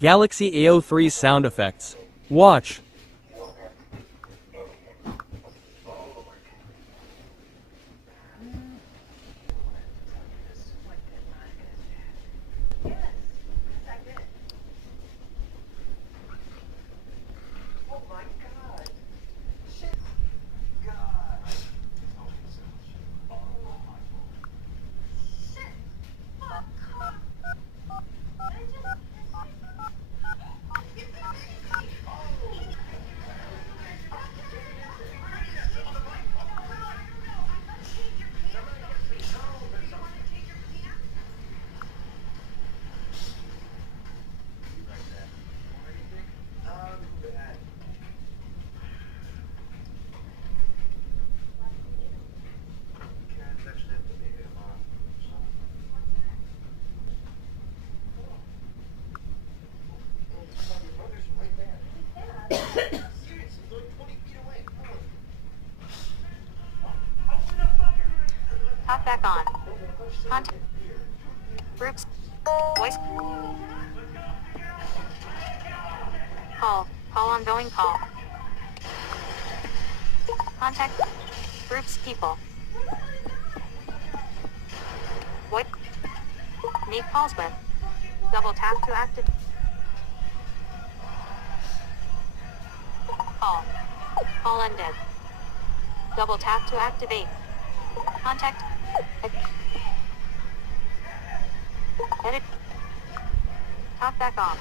Galaxy AO3 sound effects. Watch. Talk back on. Contact. Groups. Voice. Call. Call ongoing call. Contact. Groups people. Voice. Make calls with. Double tap to activate. Call. Call ended. Double tap to activate. Contact. Edit. Talk back off.